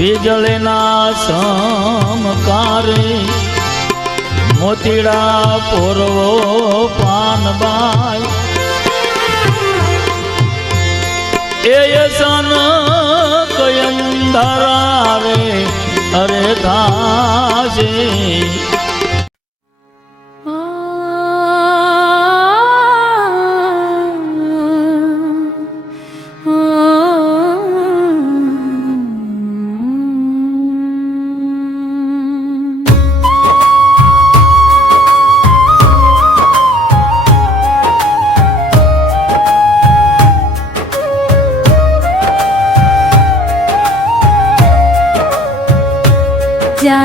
વીજળીના સમકારે મોતીડા પોરવો પાનબાઈ એ સન કયંધારા રે અરે થાશે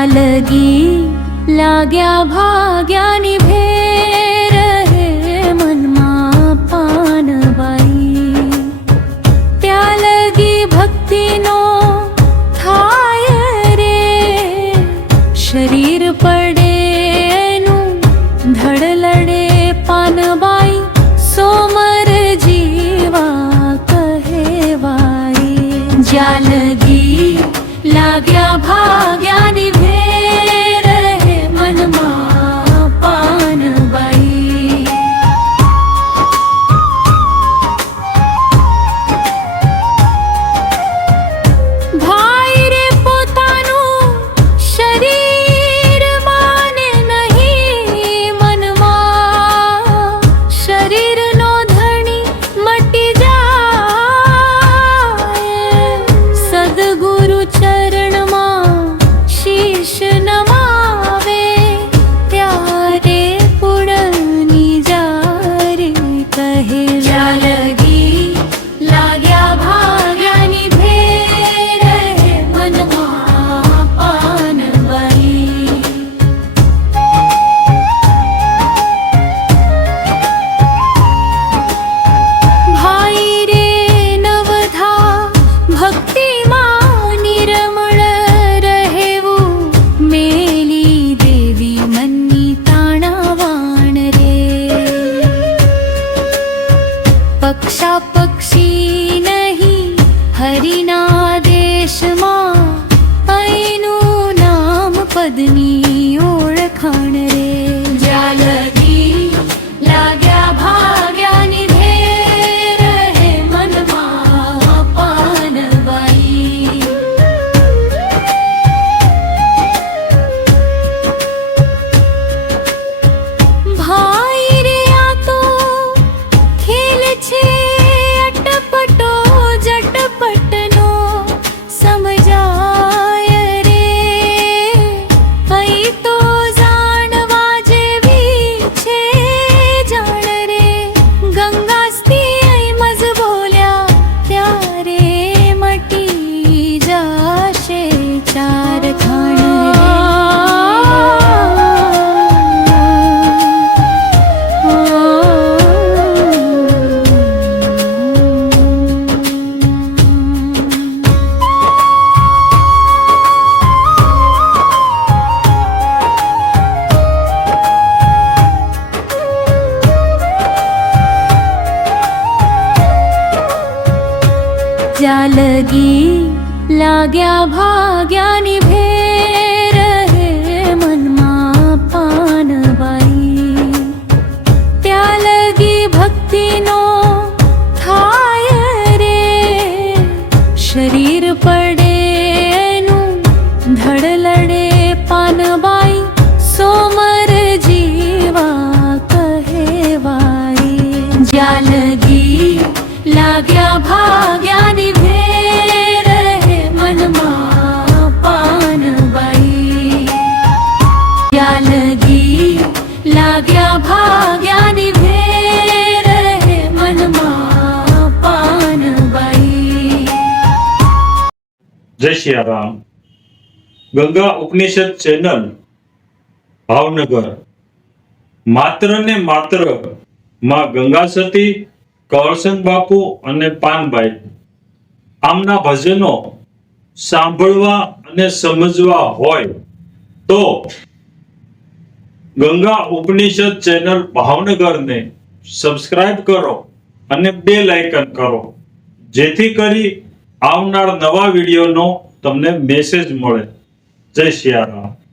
लगी लाग्या भाग्यानी भेर हे मनमा पानबाई त्या लगी भक्ति नो थाय रे शरीर पड़े नु धड़ लड़े पानबाई सोमर जीवा कहेवाई ज्या लगी लाग्या भाग्यानी भेर हे मनमा पानबाई भाई रे पोतानु शरीर माने नहीं मनमा शरीर नो धणी मटी जाए सदगुरु चरण शीश नमावे त्यारे पुड़नी जारे कहे लगी लाग्या भाग्यानी भेर हे मनमा पानबाई भाई रे नवधा भक्ति निरमण रहेवू मेली देवी मन्नी ताणावाण रे पक्षा पक्षी नहीं हरिना देश मा ऐनु नाम पदनी ओळखाण रे ज्या लगी लाग्या भाग्यानी भेर हे मनमा पानबाई भाई रे आ तो खेल छे अटपटो जटपटनो समजाय रे कई तो जाणवा जेवी छे जाण रे गंगास्ती मज बोल्या त्यारे मटी जाशे चार खाण ज्या लगी लाग्या भाग्यानी भेर हे मनमा पानबाई त्या लगी भक्ति नो थाय रे शरीर पड़े नु धड़ लड़े पानबाई सोमर जीवा कहेवाई ज्या लगी लाग्या भाग्यानी भेर हे मनमा पानबाई ज्या लगी लाग्या भाग्यानी भेर हे मनमा पानबाई जय श्री राम। गंगा उपनिषद चैनल भावनगर मात्र ने मात्र मां गंगा सती કવરસન બાપુ અને પાનબાઈ આમના ભજનો સાંભળવા અને સમજવા હોય તો ગંગા ઉપનિષદ ચેનલ ભાવનગરને સબસ્ક્રાઇબ કરો અને બેલ આઇકન કરો જેથી કરી આવનાર નવા વિડીયોનો તમને મેસેજ મળે. જય સિયારામ.